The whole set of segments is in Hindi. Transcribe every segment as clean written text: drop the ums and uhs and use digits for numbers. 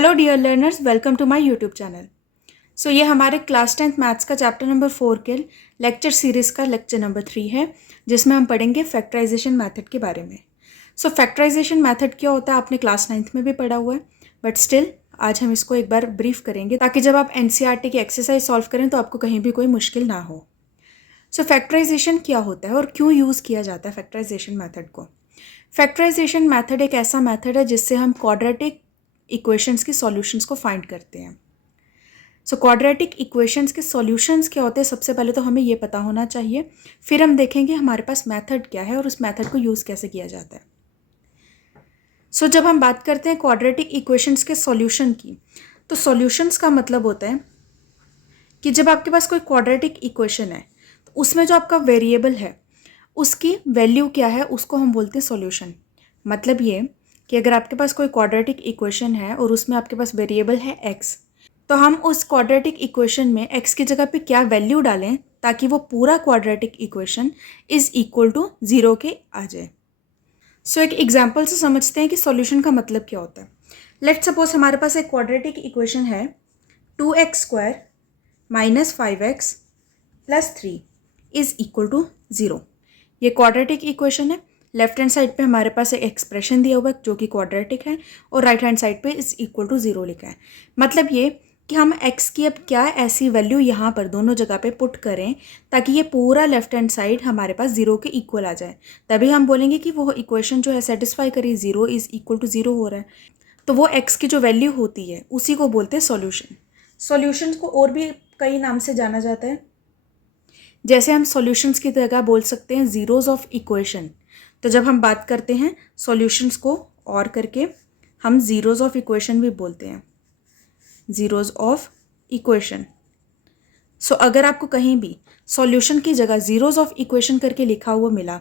Hello dear learners, welcome to my YouTube channel. So ये हमारे क्लास 10th मैथ्स का चैप्टर नंबर 4 के लेक्चर सीरीज़ का लेक्चर नंबर 3 है, जिसमें हम पढ़ेंगे फैक्टराइजेशन मेथड के बारे में। सो फैक्टराइजेशन मेथड क्या होता है आपने क्लास 9th में भी पढ़ा हुआ है, बट स्टिल आज हम इसको एक बार ब्रीफ करेंगे ताकि जब आप एनसीईआरटी की एक्सरसाइज सॉल्व करें तो आपको कहीं भी कोई मुश्किल ना हो। सो फैक्टराइजेशन क्या होता है और क्यों यूज़ किया जाता है फैक्टराइजेशन मेथड को। फैक्टराइजेशन मेथड एक ऐसा मेथड है जिससे हम क्वाड्रेटिक इक्वेशंस की सॉल्यूशंस को फाइंड करते हैं। सो क्वाड्रेटिक इक्वेशंस के सॉल्यूशंस क्या होते हैं, सबसे पहले तो हमें ये पता होना चाहिए, फिर हम देखेंगे हमारे पास मेथड क्या है और उस मेथड को यूज़ कैसे किया जाता है। सो जब हम बात करते हैं क्वाड्रेटिक इक्वेशंस के सॉल्यूशन की, तो सॉल्यूशंस का मतलब होता है कि जब आपके पास कोई क्वाड्रेटिक इक्वेशन है तो उसमें जो आपका वेरिएबल है उसकी वैल्यू क्या है उसको हम बोलते हैं सॉल्यूशन। मतलब ये कि अगर आपके पास कोई क्वाड्रेटिक इक्वेशन है और उसमें आपके पास वेरिएबल है x, तो हम उस क्वाड्रेटिक इक्वेशन में x की जगह पे क्या वैल्यू डालें ताकि वो पूरा quadratic equation is equal to 0 के आ जाए। सो एक एग्जांपल से समझते हैं कि सॉल्यूशन का मतलब क्या होता है। लेट्स सपोज हमारे पास एक क्वाड्रेटिक इक्वेशन है 2x² minus 5x plus 3 is equal to 0। ये क्वाड्रेटिक इक्वेशन है। लेफ्ट हैंड साइड पे हमारे पास एक एक्सप्रेशन दिया हुआ है जो कि क्वाड्रेटिक है और राइट हैंड साइड पे इज इक्वल टू 0 लिखा है। मतलब ये कि हम x की अब क्या ऐसी वैल्यू यहाँ पर दोनों जगह पे पुट करें ताकि ये पूरा लेफ्ट हैंड साइड हमारे पास 0 के इक्वल आ जाए, तभी हम बोलेंगे कि वो इक्वेशन जो है सेटिस्फाई करी 0 इज इक्वल टू 0 हो रहा है। तो वो x की जो वैल्यू होती है उसी को बोलते हैं सॉल्यूशन। सॉल्यूशन को और भी कई नाम से जाना जाता है, जैसे हम सॉल्यूशंस की जगह बोल सकते हैं ज़ीरोज़ ऑफ इक्वेशन। तो जब हम बात करते हैं सॉल्यूशंस को और करके हम ज़ीरोज़ ऑफ इक्वेशन भी बोलते हैं, ज़ीरोज़ ऑफ इक्वेशन। सो अगर आपको कहीं भी सॉल्यूशन की जगह ज़ीरोज़ ऑफ इक्वेशन करके लिखा हुआ मिला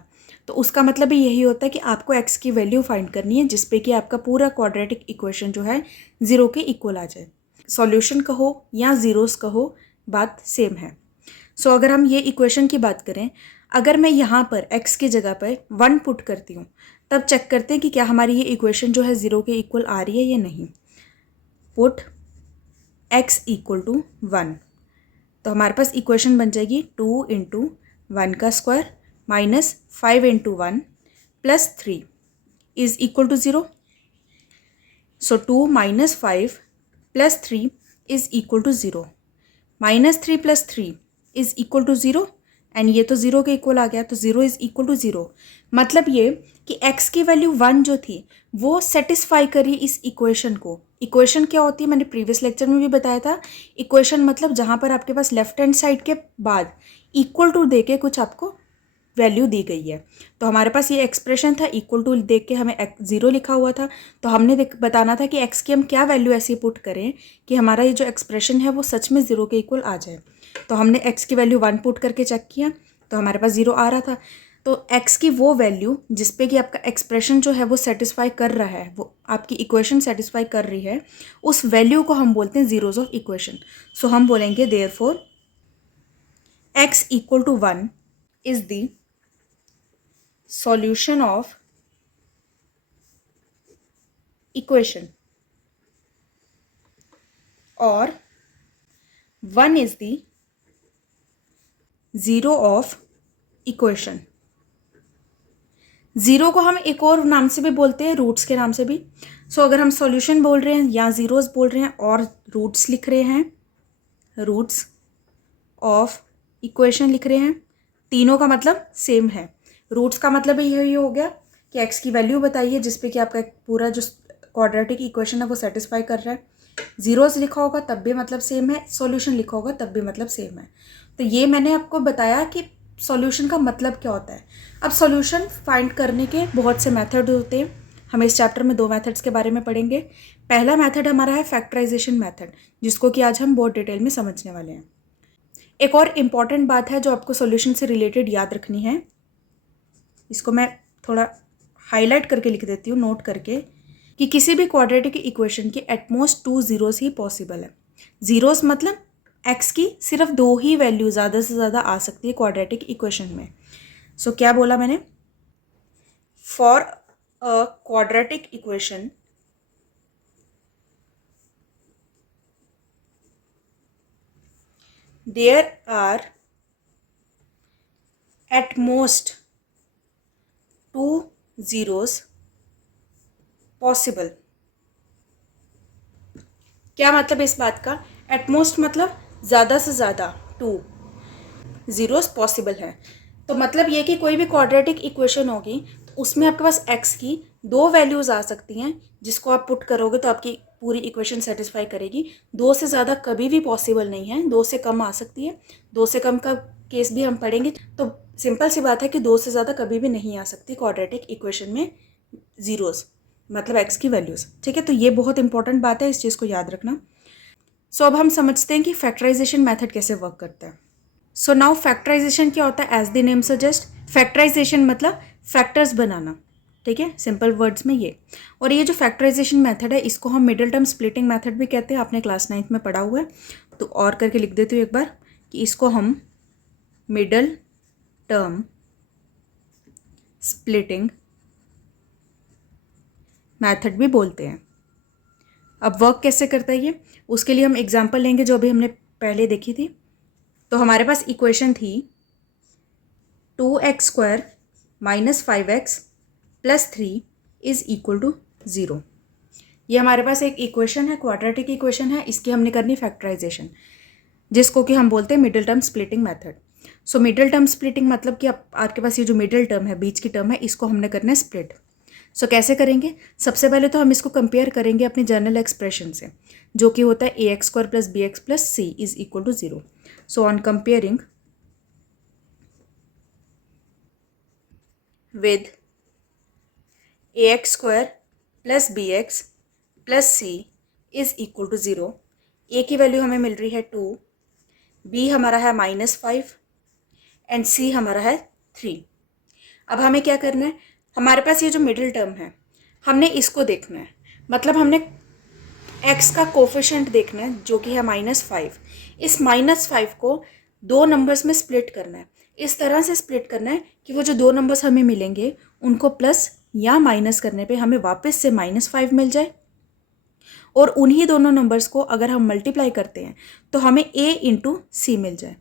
तो उसका मतलब भी यही होता है कि आपको x की वैल्यू फाइंड करनी है जिसपे कि आपका पूरा क्वाड्रेटिक इक्वेशन जो है 0 के इक्वल आ जाए। सॉल्यूशन कहो या ज़ीरोज़ कहो, बात सेम है। सो अगर हम ये इक्वेशन की बात करें, अगर मैं यहाँ पर x की जगह पर 1 पुट करती हूँ तब चेक करते हैं कि क्या हमारी ये इक्वेशन जो है 0 के इक्वल आ रही है या नहीं। पुट x इक्वल टू 1, तो हमारे पास इक्वेशन बन जाएगी 2 इंटू 1 का square minus 5 into 1 plus 3 is equal to 0। So 2 minus 5 plus 3 is equal to 0। Minus 3 plus 3 is equal to 0 and ये तो 0 के इक्वल आ गया, तो 0 इज इक्वल टू 0। मतलब ये कि x की वैल्यू 1 जो थी वो सेटिस्फाई करी इस इक्वेशन को। इक्वेशन क्या होती है मैंने प्रीवियस लेक्चर में भी बताया था। इक्वेशन मतलब जहाँ पर आपके पास लेफ्ट हैंड साइड के बाद इक्वल टू दे के कुछ आपको वैल्यू दी गई है। तो हमारे पास ये एक्सप्रेशन था, इक्वल टू देख के हमें 0 लिखा हुआ था, तो हमने बताना था कि x की हम क्या वैल्यू ऐसी पुट करें कि हमारा ये जो एक्सप्रेशन है वो सच में 0 के इक्वल आ जाए। तो हमने x की वैल्यू 1 पुट करके चेक किया तो हमारे पास 0 आ रहा था। तो x की वो वैल्यू जिस पे कि आपका एक्सप्रेशन जो है वो सेटिस्फाई कर रहा है, वो आपकी इक्वेशन सेटिस्फाई कर रही है, उस वैल्यू को हम बोलते हैं ज़ीरोज़ ऑफ इक्वेशन। सो हम बोलेंगे therefore x equal to 1 is the solution of equation और 1 is the zero of equation। Zero को हम एक और नाम से भी बोलते हैं, रूट्स के नाम से भी। सो अगर हम सॉल्यूशन बोल रहे हैं या ज़ीरोज़ बोल रहे हैं और रूट्स लिख रहे हैं, रूट्स ऑफ इक्वेशन लिख रहे हैं, तीनों का मतलब सेम है। रूट्स का मतलब यही हो गया कि x की वैल्यू बताइए जिस पे कि आपका पूरा जो क्वाड्रेटिक इक्वेशन है वो सेटिस्फाई कर रहा है। ज़ीरोज़ लिखा होगा तब भी मतलब सेम है, सॉल्यूशन लिखा होगा तब भी मतलब सेम है। तो ये मैंने आपको बताया कि सॉल्यूशन का मतलब क्या होता है। अब सॉल्यूशन फाइंड करने के बहुत से मेथड होते हैं। हम इस चैप्टर में 2 मेथड्स के बारे में पढ़ेंगे। पहला मेथड हमारा है फैक्टराइजेशन मेथड, जिसको कि आज हम बहुत डिटेल में समझने वाले हैं। एक और इम्पॉर्टेंट बात है जो आपको सॉल्यूशन से रिलेटेड याद रखनी है, इसको मैं थोड़ा हाईलाइट करके लिख देती हूँ नोट करके, कि किसी भी क्वाड्रेटिक इक्वेशन के एटमोस्ट 2 ज़ीरोज़ ही पॉसिबल है। ज़ीरोज़ मतलब x की सिर्फ 2 ही वैल्यू ज़्यादा से ज़्यादा आ सकती है क्वाड्रेटिक इक्वेशन में। सो क्या बोला मैंने, for a quadratic equation there are at most 2 zeros possible. क्या मतलब इस बात का? एटमोस्ट मतलब ज़्यादा से ज़्यादा 2 zeros पॉसिबल है। तो मतलब ये कि कोई भी क्वाड्रेटिक इक्वेशन होगी तो उसमें आपके पास x की 2 वैल्यूज़ आ सकती हैं, जिसको आप पुट करोगे तो आपकी पूरी इक्वेशन सेटिस्फाई करेगी। 2 से ज़्यादा कभी भी पॉसिबल नहीं है, 2 से कम आ सकती है। 2 से कम का केस भी हम पढ़ेंगे। तो सिंपल सी बात है कि 2 से ज़्यादा कभी भी नहीं आ सकती क्वाड्रेटिक इक्वेशन में ज़ीरोज़, मतलब x की वैल्यूज़। ठीक है, तो ये बहुत इंपॉर्टेंट बात है, इस चीज़ को याद रखना। सो अब हम समझते हैं कि फैक्टराइजेशन मेथड कैसे वर्क करता है। सो नाउ फैक्टराइजेशन क्या होता है? As the name suggest, factorisation मतलब फैक्टर्स बनाना। ठीक है, सिंपल वर्ड्स में ये। और ये जो फैक्टराइजेशन मेथड है इसको हम मिडिल टर्म स्प्लिटिंग मेथड भी कहते हैं, आपने क्लास 9th में पढ़ा हुआ है। तो और करके लिख देती हूँ एक बार कि इसको हम मिडल टर्म स्प्लिटिंग मेथड भी बोलते हैं। अब वर्क कैसे करता है ये, उसके लिए हम एग्जांपल लेंगे जो अभी हमने पहले देखी थी। तो हमारे पास इक्वेशन थी 2x² - 5x + 3 is equal to 0। ये हमारे पास एक इक्वेशन है, क्वाड्रेटिक इक्वेशन है, इसकी हमने करनी फैक्टराइजेशन, जिसको कि हम बोलते हैं middle term splitting method. So middle term splitting मतलब कि आपके पास ये जो मिडिल टर्म है, बीच की टर्म है, इसको हमने करना है स्प्लिट। सो कैसे करेंगे? सबसे पहले तो हम इसको कंपेयर करेंगे अपनी जनरल एक्सप्रेशन से, जो कि होता है ax² + bx + c is equal to 0। So on comparing with ax² + bx + c is equal to 0। a की वैल्यू हमें मिल रही है 2, b हमारा है -5 एंड c हमारा है 3। अब हमें क्या करना है? हमारे पास ये जो मिडिल टर्म है हमने इसको देखना है, मतलब हमने x का कोफिशिएंट देखना है जो कि है -5। इस -5 को 2 नंबर्स में स्प्लिट करना है। इस तरह से स्प्लिट करना है कि वो जो 2 नंबर्स हमें मिलेंगे उनको प्लस या माइनस करने पे हमें वापस से -5 मिल जाए, और उन्हीं दोनों नंबर्स को अगर हम मल्टीप्लाई करते हैं तो हमें a इंटू सी मिल जाए।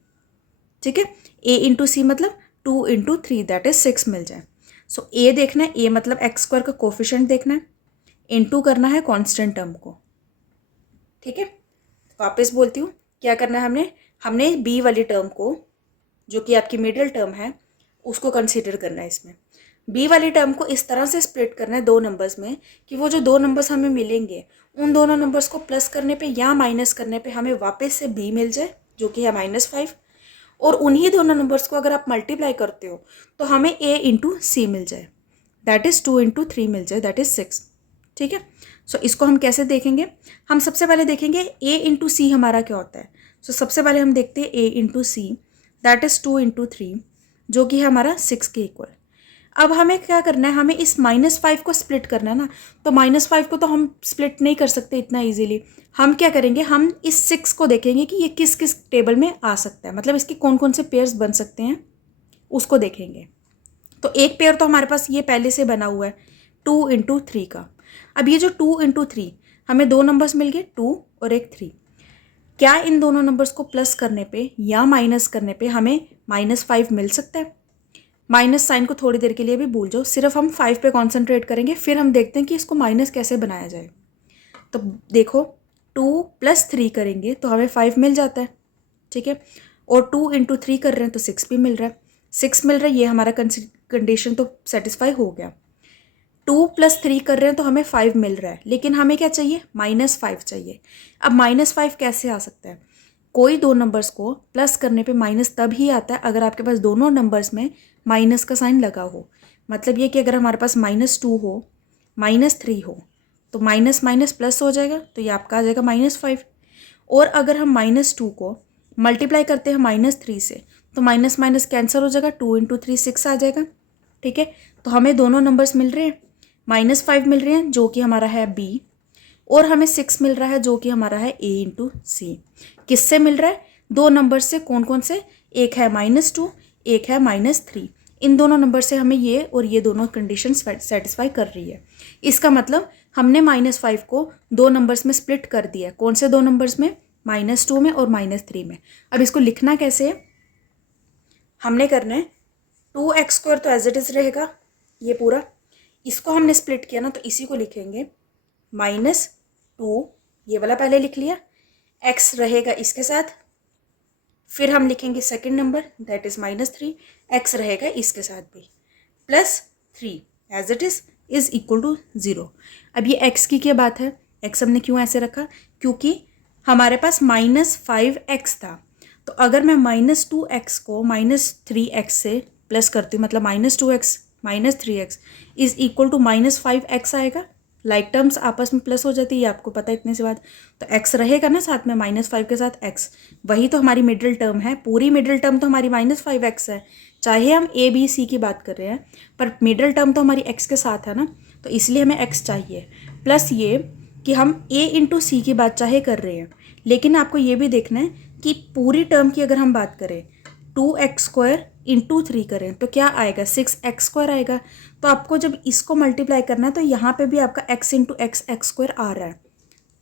ठीक है, a इंटू सी मतलब 2 इंटू 3 दैट इज 6 मिल जाए। सो a देखना है, a मतलब x² का कोफिशिएंट देखना है, इंटू करना है कांस्टेंट टर्म को। ठीक है, वापस बोलती हूँ क्या करना है हमने b वाली टर्म को, जो कि आपकी मिडिल टर्म है, उसको कंसीडर करना है। इसमें b वाली टर्म को इस तरह से स्प्लिट करना है 2 नंबर्स में कि वो जो 2 नंबर्स हमें मिलेंगे उन दोनों नंबर्स को प्लस करने पे या माइनस करने पे हमें वापस से b मिल जाए जो कि है -5, और उन्हीं दोनों नंबर्स को अगर आप मल्टीप्लाई करते हो तो हमें a इंटू सी मिल जाए, दैट इज़ 2 इंटू 3 मिल जाए, दैट इज़ 6। ठीक है, सो इसको हम कैसे देखेंगे? हम सबसे पहले देखेंगे a इंटू सी हमारा क्या होता है। सो सबसे पहले हम देखते हैं a into C, that is 2 into 3, जो कि है हमारा 6 के इक्वल। अब हमें क्या करना है? हमें इस -5 को स्प्लिट करना है ना, तो -5 को तो हम स्प्लिट नहीं कर सकते इतना ईजिली। हम क्या करेंगे? हम इस 6 को देखेंगे कि ये किस किस टेबल में आ सकता है, मतलब इसके कौन कौन से पेयर्स बन सकते हैं उसको देखेंगे। तो एक पेयर तो हमारे पास ये पहले से बना हुआ है 2 इंटू 3 का। अब ये जो 2 इंटू 3, हमें 2 नंबर्स मिल गए, 2 और एक 3। क्या इन दोनों नंबर्स को प्लस करने पे या माइनस करने पे हमें -5 मिल सकता है? माइनस साइन को थोड़ी देर के लिए भी भूल जाओ, सिर्फ हम 5 पे कॉन्सेंट्रेट करेंगे, फिर हम देखते हैं कि इसको माइनस कैसे बनाया जाए। तो देखो 2 + 3 करेंगे तो हमें 5 मिल जाता है। ठीक है, और 2 इंटू 3 कर रहे हैं तो 6 भी मिल रहा है, 6 मिल रहा है, ये हमारा कंडीशन तो सेटिस्फाई हो गया। 2 + 3 कर रहे हैं तो हमें 5 मिल रहा है, लेकिन हमें क्या चाहिए? -5 चाहिए। अब -5 कैसे आ सकता है? कोई 2 नंबर्स को प्लस करने पे माइनस तब ही आता है अगर आपके पास दोनों नंबर्स में माइनस का साइन लगा हो। मतलब ये कि अगर हमारे पास -2 हो, -3 हो, तो माइनस माइनस प्लस हो जाएगा, तो ये आपका आ जाएगा -5। और अगर हम -2 को मल्टीप्लाई करते हैं -3 से तो माइनस माइनस कैंसिल हो जाएगा, 2 इंटू 3 6 आ जाएगा। ठीक है, तो हमें दोनों नंबर्स मिल रहे हैं, -5 मिल रहे हैं जो कि हमारा है b, और हमें 6 मिल रहा है जो कि हमारा है a इंटू सी। किससे मिल रहा है? 2 नंबर से। कौन कौन से? एक है -2, एक है -3। इन दोनों नंबर से हमें ये और ये दोनों कंडीशन सेटिस्फाई कर रही है। इसका मतलब हमने -5 को 2 नंबर्स में स्प्लिट कर दिया। कौन से 2 नंबर्स में? -2 में और -3 में। अब इसको लिखना कैसे है, हमने करना है 2x² तो एज इट इज़ रहेगा ये पूरा, इसको हमने स्प्लिट किया ना तो इसी को लिखेंगे -2, ये वाला पहले लिख लिया, x रहेगा इसके साथ, फिर हम लिखेंगे second number that is -3, x रहेगा इसके साथ भी, +3 as it is equal to 0। अब ये x की क्या बात है, x हमने क्यों ऐसे रखा, क्योंकि हमारे पास -5x था, तो अगर मैं -2x को -3x से प्लस करती हूँ, मतलब -2x -3x is equal to -5x आएगा। लाइक टर्म्स आपस में प्लस हो जाती है, ये आपको पता है इतने से बाद, तो x रहेगा ना साथ में -5 के साथ x, वही तो हमारी मिडिल टर्म है, पूरी मिडिल टर्म तो हमारी -5x है, चाहे हम a b c की बात कर रहे हैं पर मिडिल टर्म तो हमारी x के साथ है ना, तो इसलिए हमें x चाहिए। प्लस ये कि हम a इंटू सी की बात चाहे कर रहे हैं, लेकिन आपको ये भी देखना है कि पूरी टर्म की अगर हम बात करें 2x² इंटू 3 करें तो क्या आएगा, 6x² आएगा। तो आपको जब इसको मल्टीप्लाई करना है तो यहाँ पे भी आपका x इंटू x² आ रहा है,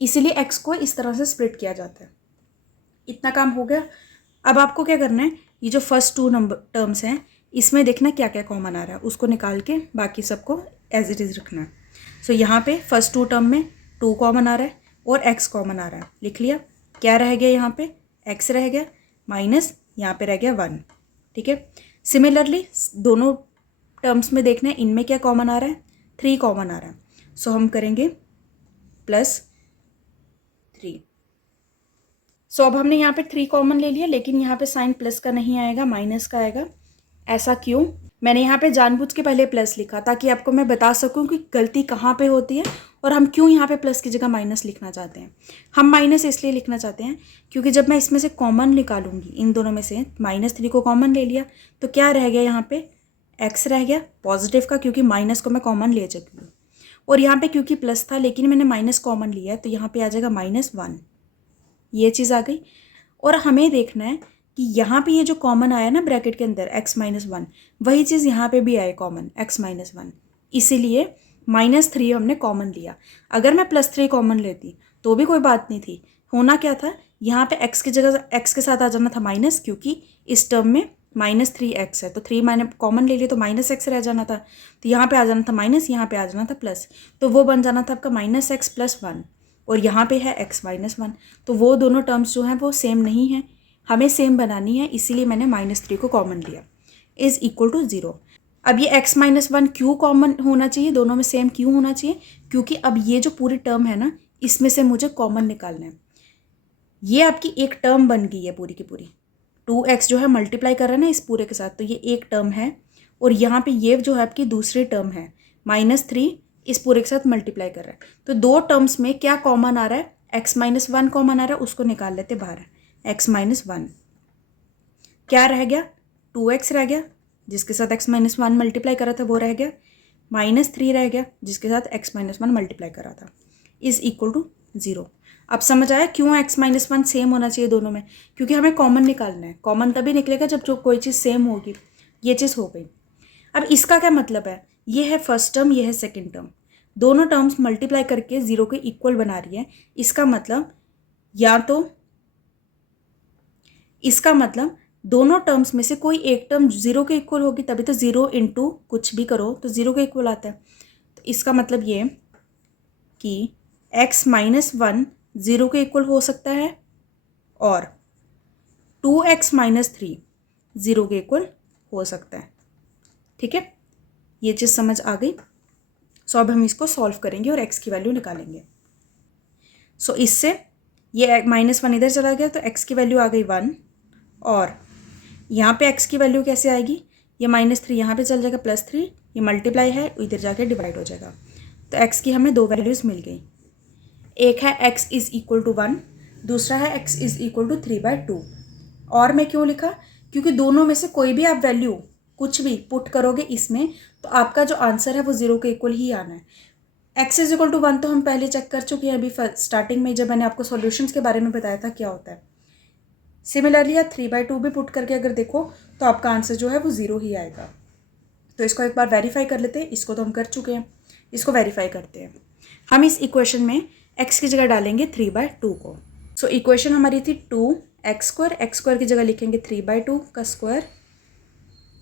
इसीलिए x को इस तरह से स्प्लिट किया जाता है। इतना काम हो गया। अब आपको क्या करना है, ये जो फर्स्ट 2 नंबर टर्म्स हैं इसमें देखना क्या क्या कॉमन आ रहा है, उसको निकाल के बाकी सबको एज इट इज़ रखना है। सो यहाँ पे फर्स्ट 2 टर्म में 2 कॉमन आ रहा है और x कॉमन आ रहा है, लिख लिया। क्या रह गया यहाँ पे, x रह गया, माइनस यहाँ पे रह गया 1, ठीक है। सिमिलरली दोनों टर्म्स में देखना है इनमें क्या कॉमन आ रहा है, 3 कॉमन आ रहा है, सो हम करेंगे +3। सो अब हमने यहाँ पे 3 कॉमन ले लिया, लेकिन यहाँ पे साइन प्लस का नहीं आएगा, माइनस का आएगा। ऐसा क्यों, मैंने यहाँ पे जानबूझ के पहले प्लस लिखा ताकि आपको मैं बता सकूँ कि गलती कहाँ पे होती है और हम क्यों यहाँ पे प्लस की जगह माइनस लिखना चाहते हैं। हम माइनस इसलिए लिखना चाहते हैं क्योंकि जब मैं इसमें से कॉमन निकालूंगी, इन दोनों में से -3 को कॉमन ले लिया तो क्या रह गया, यहाँ पे x रह गया पॉजिटिव का, क्योंकि माइनस को मैं कॉमन ले चुकी हूँ, और यहाँ पे क्योंकि प्लस था लेकिन मैंने माइनस कॉमन लिया है तो यहाँ पे आ जाएगा -1, ये चीज़ आ गई। और हमें देखना है कि यहाँ पे ये जो कॉमन आया ना ब्रैकेट के अंदर x-1, वही चीज़ यहाँ पे भी आए कॉमन x-1, इसीलिए -3 हमने कॉमन लिया। अगर मैं +3 कॉमन लेती तो भी कोई बात नहीं थी, होना क्या था, यहाँ पे x की जगह x के साथ आ जाना था माइनस, क्योंकि इस टर्म में -3x है तो 3 मैंने कॉमन ले लिया तो -x रह जाना था, तो यहाँ पे आ जाना था माइनस, यहाँ पे आ जाना था प्लस, तो वो बन जाना था आपका -x + 1, और यहाँ पे है x-1, तो वो दोनों टर्म्स जो हैं वो सेम नहीं हैं, हमें सेम बनानी है, इसीलिए मैंने -3 को कॉमन लिया, इज़ इक्वल टू 0। अब ये x-1 क्यों कॉमन होना चाहिए, दोनों में सेम क्यों होना चाहिए, क्योंकि अब ये जो पूरी टर्म है ना इसमें से मुझे कॉमन निकालना है। ये आपकी एक टर्म बन गई है पूरी की पूरी, 2x जो है मल्टीप्लाई कर रहा है ना इस पूरे के साथ, तो ये एक टर्म है, और यहाँ पे ये जो है आपकी दूसरी टर्म है -3 इस पूरे के साथ मल्टीप्लाई कर रहा है, तो 2 टर्म्स में क्या कॉमन आ रहा है, x-1 कॉमन आ रहा है, उसको निकाल लेते बाहर, x-1 क्या रह गया, 2x रह गया जिसके साथ x-1 मल्टीप्लाई करा था वो रह गया, -3 रह गया जिसके साथ x-1 मल्टीप्लाई करा था, इज़ इक्वल टू 0। अब समझ आया क्यों x-1 सेम होना चाहिए दोनों में, क्योंकि हमें कॉमन निकालना है, कॉमन तभी निकलेगा जब जो कोई चीज़ सेम होगी, ये चीज़ हो गई। अब इसका क्या मतलब है, ये है फर्स्ट टर्म, ये है सेकंड टर्म, दोनों टर्म्स मल्टीप्लाई करके 0 के इक्वल बना रही है, इसका मतलब दोनों टर्म्स में से कोई एक टर्म 0 के इक्वल होगी, तभी तो 0 इंटू कुछ भी करो तो 0 के इक्वल आता है, तो इसका मतलब ये कि x-1 0 के इक्वल हो सकता है और 2x-3 0 के इक्वल हो सकता है, ठीक है। ये चीज़ समझ आ गई। सो अब हम इसको सॉल्व करेंगे और x की वैल्यू निकालेंगे। सो इससे ये -1 इधर चला गया तो x की वैल्यू आ गई 1, और यहाँ पे x की वैल्यू कैसे आएगी, ये -3 यहाँ पे चल जाएगा, +3 ये मल्टीप्लाई है इधर जाके डिवाइड हो जाएगा, तो x की हमें 2 वैल्यूज़ मिल गई, एक है x इज़ इक्वल टू 1, दूसरा है x इज़ इक्वल टू 3/2। और मैं क्यों लिखा, क्योंकि दोनों में से कोई भी आप वैल्यू कुछ भी पुट करोगे इसमें तो आपका जो आंसर है वो 0 के इक्वल ही आना है। x इज इक्वल टू 1 तो हम पहले चेक कर चुके हैं अभी स्टार्टिंग में जब मैंने आपको सॉल्यूशंस के बारे में बताया था क्या होता है। सिमिलरली आप 3/2 भी पुट करके अगर देखो तो आपका आंसर जो है वो 0 ही आएगा। तो इसको एक बार वेरीफाई कर लेते हैं, इसको तो हम कर चुके हैं, इसको वेरीफाई करते हैं। हम इस इक्वेशन में x की जगह डालेंगे 3/2 को, सो इक्वेशन हमारी थी 2x², x² की जगह लिखेंगे 3/2 का square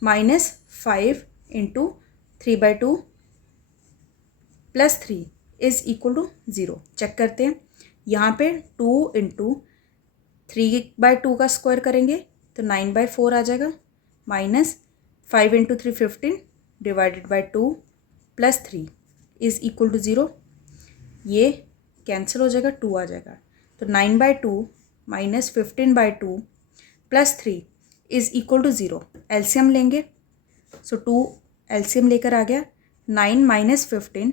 minus 5 into 3/2 plus 3 is equal to 0। Check करते हैं, यहाँ पे 2 इंटू 3/2 का स्क्वायर करेंगे तो 9/4 आ जाएगा, minus 5 into 3 15 divided by 2 plus 3 is equal to 0। ये कैंसिल हो जाएगा, 2 आ जाएगा, तो 9/2 minus 15/2 plus 3 is equal to 0। LCM लेंगे, सो 2 एलसीएम लेकर आ गया, 9 minus 15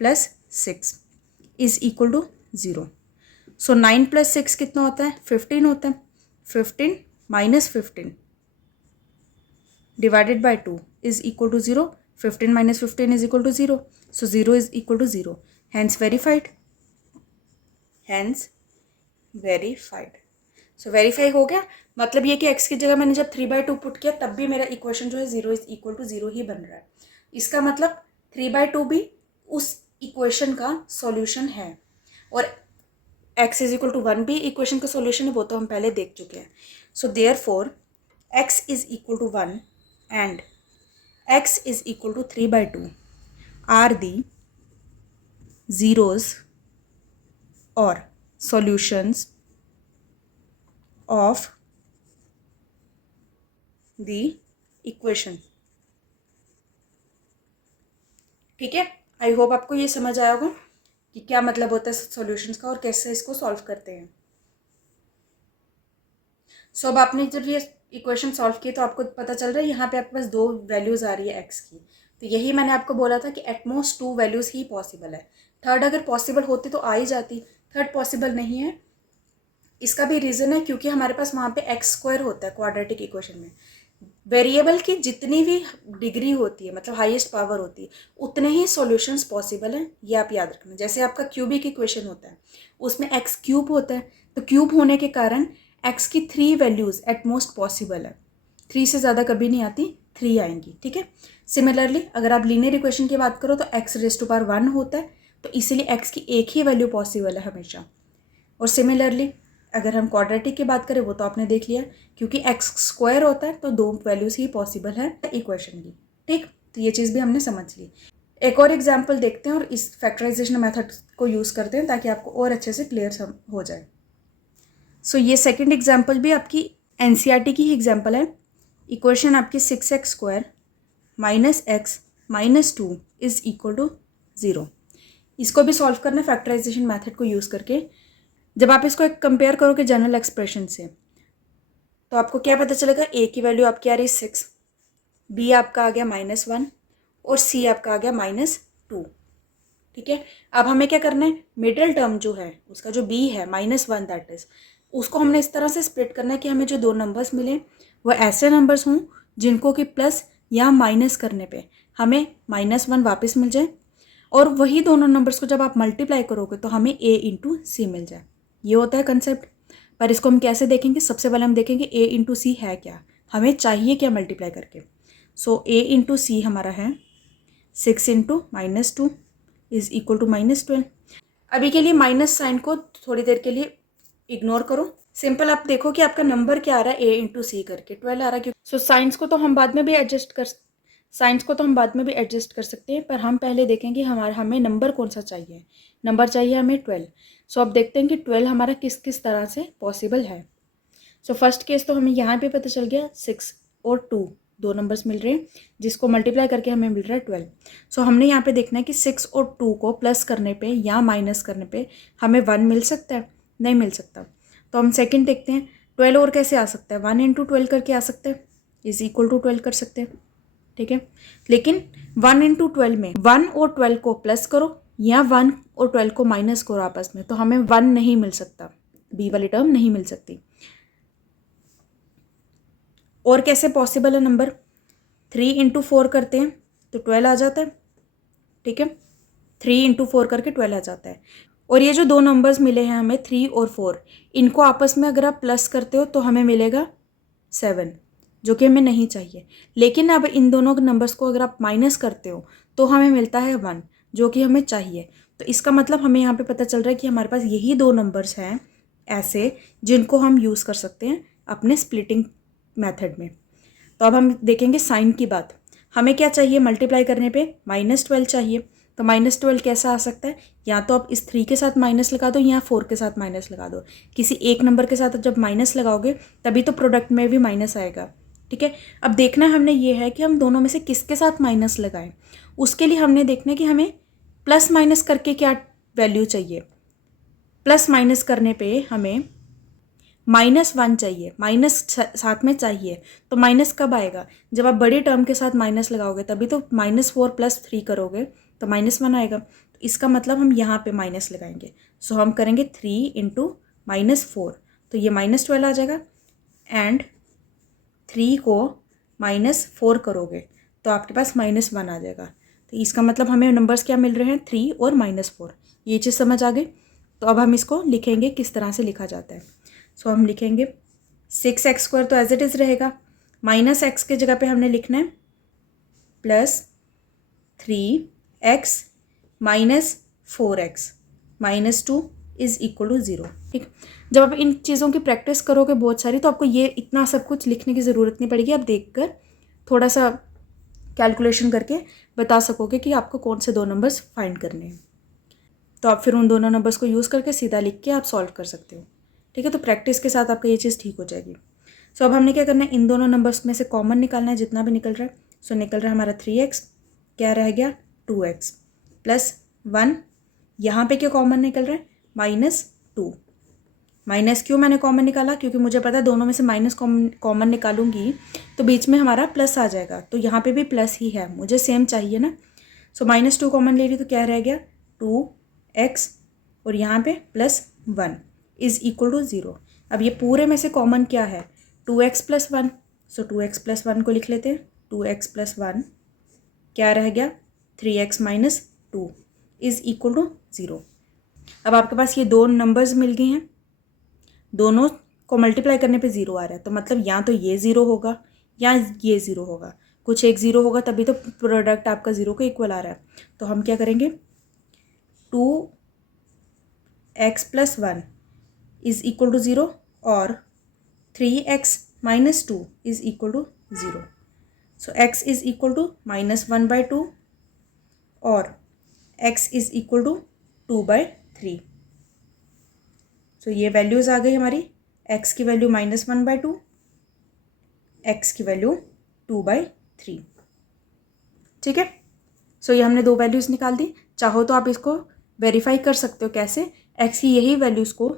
plus 6 is equal to 0। So 9 plus 6 कितना होता है? 15 होता है। 15 minus 15 divided by 2 is equal to 0। 15 minus 15 is equal to 0, so 0 is equal to 0, hence verified. Hence verified. So verify हो गया, मतलब ये कि x की जगह मैंने जब 3/2 पुट किया तब भी मेरा इक्वेशन जो है 0 इज इक्वल टू 0 ही बन रहा है। इसका मतलब 3/2 भी उस इक्वेशन का सॉल्यूशन है, और x इज इक्वल टू 1 भी इक्वेशन का सॉल्यूशन है, वो तो हम पहले देख चुके हैं। So therefore x is equal to 1 and x is equal to 3/2 are the zeros or solutions of the equation। ठीक है, आई होप आपको ये समझ आया होगा कि क्या मतलब होता है सॉल्यूशंस का और कैसे इसको सॉल्व करते हैं। सो अब आपने जब ये इक्वेशन सॉल्व की तो आपको पता चल रहा है यहाँ पे आपके पास 2 वैल्यूज़ आ रही है x की, तो यही मैंने आपको बोला था कि एटमोस्ट 2 वैल्यूज़ ही पॉसिबल है। थर्ड अगर पॉसिबल होती तो आ ही जाती, थर्ड पॉसिबल नहीं है। इसका भी रीज़न है क्योंकि हमारे पास वहाँ पे x² होता है क्वाड्रेटिक इक्वेशन में। वेरिएबल की जितनी भी डिग्री होती है, मतलब हाईएस्ट पावर होती है, उतने ही सॉल्यूशंस पॉसिबल हैं, ये आप याद रखना। जैसे आपका क्यूबिक इक्वेशन होता है, उसमें x³ होता है, तो क्यूब होने के कारण x की 3 वैल्यूज़ एट मोस्ट पॉसिबल है। 3 से ज़्यादा कभी नहीं आती, 3 आएंगी। ठीक है, सिमिलरली अगर आप लीनियर इक्वेशन की बात करो तो x⁻1 होता है, तो इसीलिए x की एक ही वैल्यू पॉसिबल है हमेशा। और सिमिलरली अगर हम क्वाड्रेटिक की बात करें वो तो आपने देख लिया, क्योंकि x² होता है तो 2 वैल्यूज़ ही पॉसिबल है इक्वेशन की। ठीक, तो ये चीज़ भी हमने समझ ली। एक और एग्जाम्पल देखते हैं और इस फैक्टराइजेशन मेथड को यूज़ करते हैं ताकि आपको और अच्छे से क्लियर हो जाए। सो ये सेकेंड एग्जाम्पल भी आपकी NCERT की ही एग्जाम्पल है। इक्वेशन आपकी 6x² minus x minus 2 is equal to 0। इसको भी सॉल्व करना है फैक्टराइजेशन मेथड को यूज़ करके। जब आप इसको एक कंपेयर करोगे जनरल एक्सप्रेशन से तो आपको क्या पता चलेगा, a की वैल्यू आपकी आ रही 6, b आपका आ गया -1 और c आपका आ गया -2। ठीक है, अब हमें क्या करना है, मिडिल टर्म जो है उसका जो b है -1 दैट इज, उसको हमने इस तरह से स्प्लिट करना है कि हमें जो 2 नंबर्स मिले वो ऐसे नंबर्स हों जिनको कि प्लस या माइनस करने पे हमें -1 वापस मिल जाए, और वही दोनों नंबर्स को जब आप मल्टीप्लाई करोगे तो हमें a इंटू सी मिल जाए। ये होता है कंसेप्ट। पर इसको हम कैसे देखेंगे, सबसे पहले हम देखेंगे a इंटू सी है क्या, हमें चाहिए क्या मल्टीप्लाई करके। सो a इंटू सी हमारा है 6 इंटू -2 इज इक्वल टू -12। अभी के लिए माइनस साइन को थोड़ी देर के लिए इग्नोर करो। सिंपल आप देखो कि आपका नंबर क्या आ रहा है, a इंटू सी करके 12 आ रहा है। क्योंकि साइंस को तो हम बाद में भी एडजस्ट कर सकते हैं, पर हम पहले देखेंगे हमें नंबर कौन सा चाहिए। नंबर चाहिए हमें 12। सो अब देखते हैं कि 12 हमारा किस किस तरह से पॉसिबल है। सो फर्स्ट केस तो हमें यहाँ पे पता चल गया 6 और 2 दो नंबर्स मिल रहे हैं जिसको मल्टीप्लाई करके हमें मिल रहा है 12। सो हमने यहाँ पे देखना है कि 6 और 2 को प्लस करने पे या माइनस करने पे हमें 1 मिल सकता है, नहीं मिल सकता। तो हम सेकंड देखते हैं, 12 और कैसे आ सकता है, 1 इंटू 12 करके आ सकते हैं, इज इक्वल टू 12 कर सकते हैं। ठीक है, लेकिन 1 इंटू 12 में 1 और 12 को प्लस करो या 1 और 12 को माइनस करो आपस में, तो हमें 1 नहीं मिल सकता, बी वाली टर्म नहीं मिल सकती। और कैसे पॉसिबल है नंबर, 3 इंटू 4 करते हैं तो 12 आ जाता है। ठीक है, 3 इंटू 4 करके 12 आ जाता है। और ये जो दो नंबर्स मिले हैं हमें 3 और 4, इनको आपस में अगर आप प्लस करते हो तो हमें मिलेगा 7, जो कि हमें नहीं चाहिए। लेकिन अब इन दोनों नंबर्स को अगर आप माइनस करते हो तो हमें मिलता है 1, जो कि हमें चाहिए। तो इसका मतलब हमें यहाँ पे पता चल रहा है कि हमारे पास यही दो नंबर्स हैं ऐसे जिनको हम यूज़ कर सकते हैं अपने स्प्लिटिंग मेथड में। तो अब हम देखेंगे साइन की बात। हमें क्या चाहिए मल्टीप्लाई करने पे? -12 चाहिए। तो -12 कैसा आ सकता है? या तो आप इस 3 के साथ माइनस लगा दो या 4 के साथ माइनस लगा दो। किसी एक नंबर के साथ जब माइनस लगाओगे तभी तो प्रोडक्ट में भी माइनस आएगा। ठीक है, अब देखना हमने ये है कि हम दोनों में से किसके साथ माइनस लगाएं। उसके लिए हमने देखना है कि हमें प्लस माइनस करके क्या वैल्यू चाहिए। प्लस माइनस करने पे हमें -1 चाहिए, माइनस साथ में चाहिए। तो माइनस कब आएगा? जब आप बड़ी टर्म के साथ माइनस लगाओगे तभी तो -4 + 3 करोगे तो -1 आएगा। तो इसका मतलब हम यहाँ पे माइनस लगाएंगे। सो हम करेंगे 3 × -4, तो ये -12 आ जाएगा। एंड 3 को -4 करोगे तो आपके पास -1 आ जाएगा। तो इसका मतलब हमें नंबर्स क्या मिल रहे हैं? 3 और -4। ये चीज़ समझ आ गई? तो अब हम इसको लिखेंगे, किस तरह से लिखा जाता है। सो हम लिखेंगे 6x² तो एज इट इज़ रहेगा, -x के जगह पे हमने लिखना है +3x - 4x -2 = 0। ठीक, जब आप इन चीज़ों की प्रैक्टिस करोगे बहुत सारी तो आपको ये इतना सब कुछ लिखने की ज़रूरत नहीं पड़ेगी। आप देखकर थोड़ा सा कैलकुलेशन करके बता सकोगे कि आपको कौन से 2 नंबर्स फाइंड करने हैं। तो आप फिर उन दोनों नंबर्स को यूज़ करके सीधा लिख के आप सॉल्व कर सकते हो। ठीक है, तो प्रैक्टिस के साथ आपका ये चीज़ ठीक हो जाएगी। सो अब हमने क्या करना है, इन दोनों नंबर्स में से कॉमन निकालना है जितना भी निकल रहा है। सो निकल रहा है हमारा 3x, क्या रह गया 2x +1। यहाँ पे क्या कॉमन निकल रहा है? -2। माइनस क्यों मैंने कॉमन निकाला? क्योंकि मुझे पता है दोनों में से माइनस कॉमन निकालूंगी तो बीच में हमारा प्लस आ जाएगा। तो यहाँ पे भी प्लस ही है, मुझे सेम चाहिए ना। सो -2 कॉमन ले रही तो क्या रह गया 2x और यहाँ पे +1 = 0। अब ये पूरे में से कॉमन क्या है? 2x + 1। सो 2x + 1 को लिख लेते हैं। 2x + 1 क्या रह गया 3x - 2 = 0। अब आपके पास ये 2 नंबर्स मिल गए हैं, दोनों को मल्टीप्लाई करने पे 0 आ रहा है। तो मतलब या तो ये 0 होगा या ये 0 होगा, कुछ एक 0 होगा तभी तो प्रोडक्ट आपका 0 के इक्वल आ रहा है। तो हम क्या करेंगे 2x + 1 = 0 और 3x - 2 = 0। सो x = -1/2 और x = 2/3। सो ये वैल्यूज़ आ गई हमारी। x की वैल्यू -1/2, x की वैल्यू 2/3। ठीक है, सो ये हमने 2 वैल्यूज़ निकाल दी। चाहो तो आप इसको वेरीफाई कर सकते हो। कैसे? x की यही वैल्यूज़ को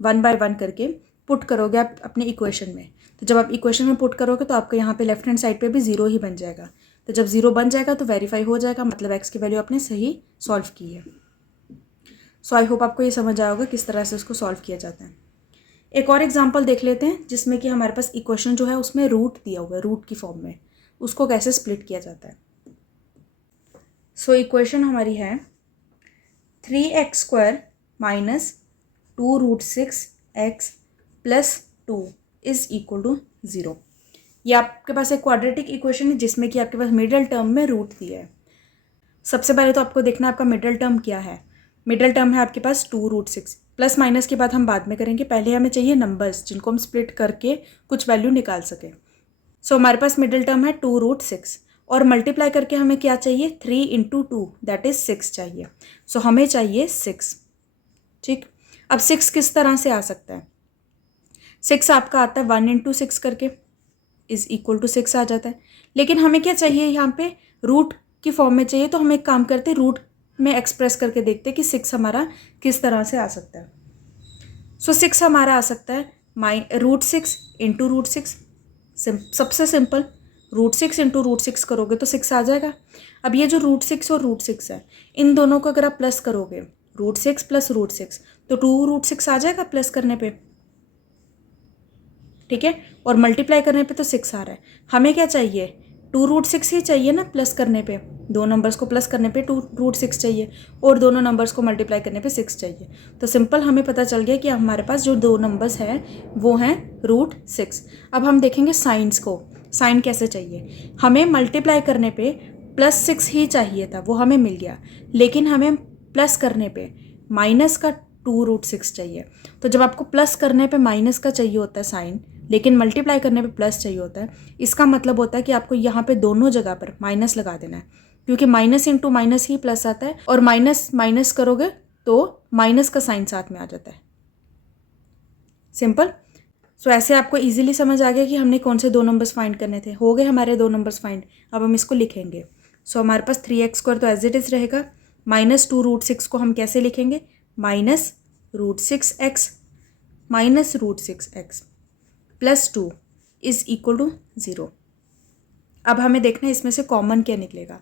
1/1 करके पुट करोगे आप अपने इक्वेशन में। तो जब आप इक्वेशन में पुट करोगे तो आपको यहाँ पे लेफ्ट हैंड साइड पे भी 0 ही बन जाएगा। तो जब 0 बन जाएगा तो वेरीफाई हो जाएगा, मतलब x की वैल्यू आपने सही सॉल्व की है। सो आई होप आपको ये समझ आया होगा किस तरह से उसको सॉल्व किया जाता है। एक और एग्जांपल देख लेते हैं जिसमें कि हमारे पास इक्वेशन जो है उसमें रूट दिया हुआ है, रूट की फॉर्म में, उसको कैसे स्प्लिट किया जाता है। सो इक्वेशन हमारी है 3x² - 2√6x + 2 = 0। ये आपके पास एक क्वाड्रेटिक इक्वेशन है जिसमें कि आपके पास मिडिल टर्म में रूट दिया है। सबसे पहले तो आपको देखना है आपका मिडिल टर्म क्या है। मिडिल टर्म है आपके पास 2√6। प्लस माइनस की बात हम बाद में करेंगे, पहले हमें चाहिए नंबर्स जिनको हम स्प्लिट करके कुछ वैल्यू निकाल सकें। सो हमारे पास मिडिल टर्म है 2√6 और मल्टीप्लाई करके हमें क्या चाहिए 3 × 2 दैट इज़ 6 चाहिए। सो हमें चाहिए 6। ठीक, अब 6 किस तरह से आ सकता है? 6 आपका आता है 1 × 6 करके = 6 आ जाता है। लेकिन हमें क्या चाहिए यहाँ पे? रूट की फॉर्म में चाहिए। तो हम एक काम करते हैं, रूट में एक्सप्रेस करके देखते हैं कि 6 हमारा किस तरह से आ सकता है। सो 6 हमारा आ सकता है √6 × √6। सबसे सिंपल, √6 × √6 करोगे तो 6 आ जाएगा। अब ये जो √6 और √6 है, इन दोनों को अगर आप प्लस करोगे √6 + √6 तो 2√6 आ जाएगा प्लस करने पे। ठीक है, और मल्टीप्लाई करने पे तो 6 आ रहा है। हमें क्या चाहिए 2√6 ही चाहिए ना प्लस करने पे। दो नंबर्स को प्लस करने पे 2√6 चाहिए और दोनों नंबर्स को मल्टीप्लाई करने पे 6 चाहिए। तो सिंपल हमें पता चल गया कि हमारे पास जो 2 नंबर्स हैं वो हैं √6। अब हम देखेंगे साइंस को, साइन कैसे चाहिए। हमें मल्टीप्लाई करने पे +6 ही चाहिए था, वो हमें मिल गया। लेकिन हमें प्लस करने पे माइनस का 2√6 चाहिए। तो जब आपको प्लस करने पे माइनस का चाहिए होता है साइन, लेकिन मल्टीप्लाई करने पे प्लस चाहिए होता है, इसका मतलब होता है कि आपको यहाँ पे दोनों जगह पर माइनस लगा देना है, क्योंकि माइनस इंटू माइनस ही प्लस आता है, और माइनस माइनस करोगे तो माइनस का साइन साथ में आ जाता है। सिंपल। सो ऐसे आपको इजीली समझ आ गया कि हमने कौन से दो नंबर्स फाइंड करने थे। हो गए हमारे दो नंबर्स फाइंड। अब हम इसको लिखेंगे। सो हमारे पास 3x² तो एज इट इज़ रहेगा। -2√6 को हम कैसे लिखेंगे? -√6x -√6x plus 2 is equal to 0। अब हमें देखना है इसमें से कॉमन क्या निकलेगा।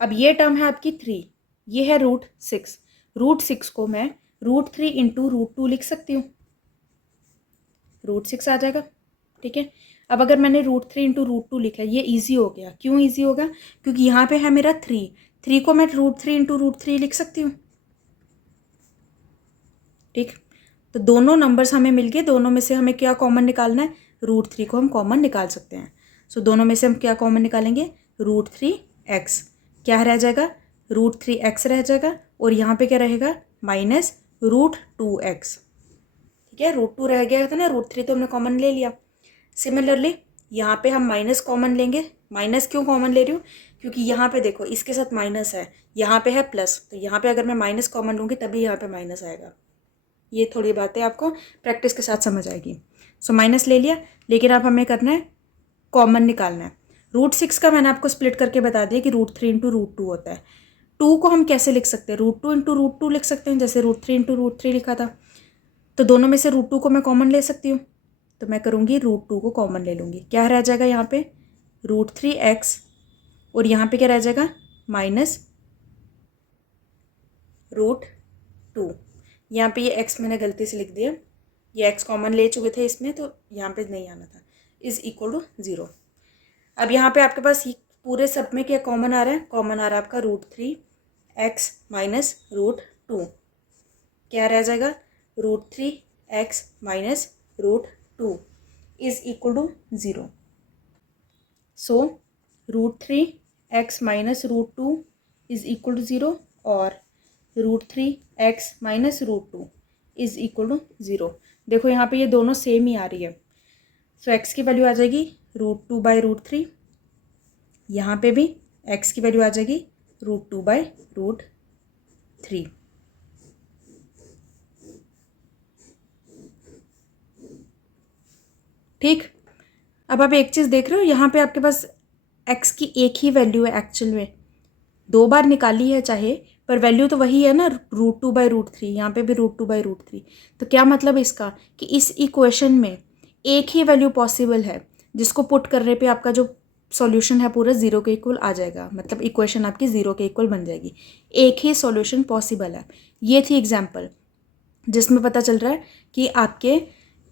अब ये टर्म है आपकी 3, ये है √6। √6 को मैं √3 इंटू √2 लिख सकती हूँ, √6 आ जाएगा। ठीक है। अब अगर मैंने √3 इंटू √2 लिखा, ये ईजी हो गया। क्यों ईजी होगा? क्योंकि यहाँ पे है मेरा 3 को मैं √3 इंटू √3 लिख सकती हूँ। ठीक। तो दोनों नंबर्स हमें मिल गए, दोनों में से हमें क्या कॉमन निकालना है? √3 को हम कॉमन निकाल सकते हैं। सो दोनों में से हम क्या कॉमन निकालेंगे? √3x। क्या रह जाएगा? √3x रह जाएगा, और यहाँ पे क्या रहेगा? -√2x। ठीक है, √2 रह गया था ना, √3 तो हमने कॉमन ले लिया। सिमिलरली यहाँ पे हम माइनस कॉमन लेंगे। माइनस क्यों कॉमन ले रही हूँ? क्योंकि यहाँ पे देखो इसके साथ माइनस है, यहाँ पे है प्लस, तो यहाँ पे अगर मैं माइनस कॉमन लूँगी तभी यहाँ पे माइनस आएगा। ये थोड़ी बातें आपको प्रैक्टिस के साथ समझ आएगी। सो माइनस ले लिया, लेकिन अब हमें करना है कॉमन निकालना है। √6 का मैंने आपको स्प्लिट करके बता दिया कि √3 इंटू √2 होता है। 2 को हम कैसे लिख सकते हैं? √2 इंटू √2 लिख सकते हैं, जैसे √3 इंटू √3 लिखा था। तो दोनों में से √2 को मैं कॉमन ले सकती हूँ, तो मैं करूँगी √2 को कॉमन ले लूँगी। क्या रह जाएगा यहाँ पे? √3x, और यहाँ पे क्या रह जाएगा? -√2। यहाँ पे ये x मैंने गलती से लिख दिया, ये x कॉमन ले चुके थे इसमें, तो यहाँ पे नहीं आना था। Is equal to 0। अब यहाँ पे आपके पास पूरे सब में क्या कॉमन आ रहा है? कॉमन आ रहा है आपका √3x -√2। क्या रह जाएगा? √3x -√2 is equal to 0। So √3x -√2 is equal to 0, और √3x -√2 इज इक्वल टू 0। देखो यहाँ पे ये दोनों सेम ही आ रही है। सो x की वैल्यू आ जाएगी √2/√3, यहाँ पे भी x की वैल्यू आ जाएगी √2/√3। ठीक। अब आप एक चीज़ देख रहे हो, यहाँ पे आपके पास x की एक ही वैल्यू है। एक्चुअल में 2 बार निकाली है चाहे, पर वैल्यू तो वही है ना, √2/√3। यहाँ पे भी √2/√3। तो क्या मतलब इसका? कि इस इक्वेशन में एक ही वैल्यू पॉसिबल है, जिसको पुट करने पे आपका जो सॉल्यूशन है पूरा 0 के इक्वल आ जाएगा। मतलब इक्वेशन आपकी 0 के इक्वल बन जाएगी। एक ही सॉल्यूशन पॉसिबल है। ये थी एग्जाम्पल, जिसमें पता चल रहा है कि आपके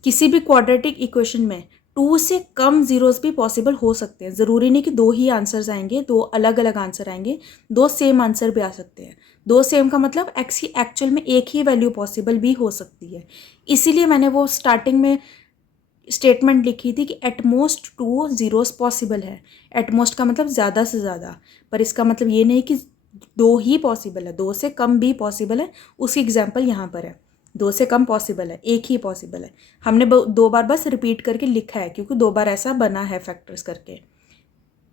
किसी भी क्वाड्रेटिक इक्वेशन में 2 से कम जीरोस भी पॉसिबल हो सकते हैं। ज़रूरी नहीं कि 2 ही आंसर्स आएंगे, 2 अलग अलग आंसर आएंगे, 2 सेम आंसर भी आ सकते हैं। 2 सेम का मतलब x की एक्चुअल में एक ही वैल्यू पॉसिबल भी हो सकती है। इसीलिए मैंने वो स्टार्टिंग में स्टेटमेंट लिखी थी कि एटमोस्ट 2 जीरोस पॉसिबल है। एटमोस्ट का मतलब ज़्यादा से ज़्यादा, पर इसका मतलब ये नहीं कि 2 ही पॉसिबल है, 2 से कम भी पॉसिबल है। उसकी एग्जाम्पल यहाँ पर है, 2 से कम पॉसिबल है, एक ही पॉसिबल है। हमने 2 बार बस रिपीट करके लिखा है, क्योंकि 2 बार ऐसा बना है फैक्टर्स करके।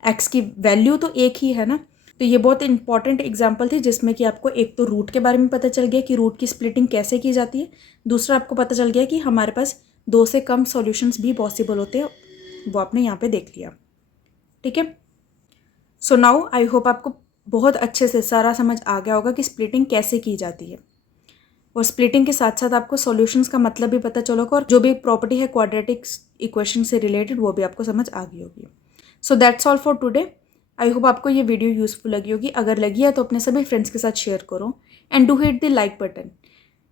x की वैल्यू तो एक ही है ना। तो ये बहुत इंपॉर्टेंट एग्जाम्पल थी, जिसमें कि आपको एक तो रूट के बारे में पता चल गया कि रूट की स्प्लिटिंग कैसे की जाती है। दूसरा आपको पता चल गया कि हमारे पास 2 से कम सॉल्यूशंस भी पॉसिबल होते हैं, वो आपने यहाँ पे देख लिया। ठीक है। सो नाउ आई होप आपको बहुत अच्छे से सारा समझ आ गया होगा कि स्प्लिटिंग कैसे की जाती है, और स्प्लिटिंग के साथ साथ आपको सॉल्यूशंस का मतलब भी पता चला होगा, और जो भी प्रॉपर्टी है क्वाड्रेटिक इक्वेशन से रिलेटेड वो भी आपको समझ आ गई होगी। So that's all for today. I hope आपको ये वीडियो यूजफुल लगी होगी। अगर लगी है तो अपने सभी फ्रेंड्स के साथ शेयर करो, and do hit the like button,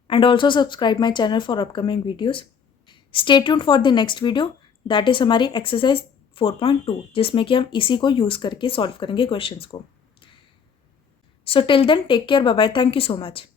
and also subscribe my channel for upcoming videos. Stay tuned for the next video, that is हमारी एक्सरसाइज 4.2, जिसमें कि हम इसी को यूज़ करके सॉल्व करेंगे क्वेश्चंस को। So till then take care, bye bye, thank you so much.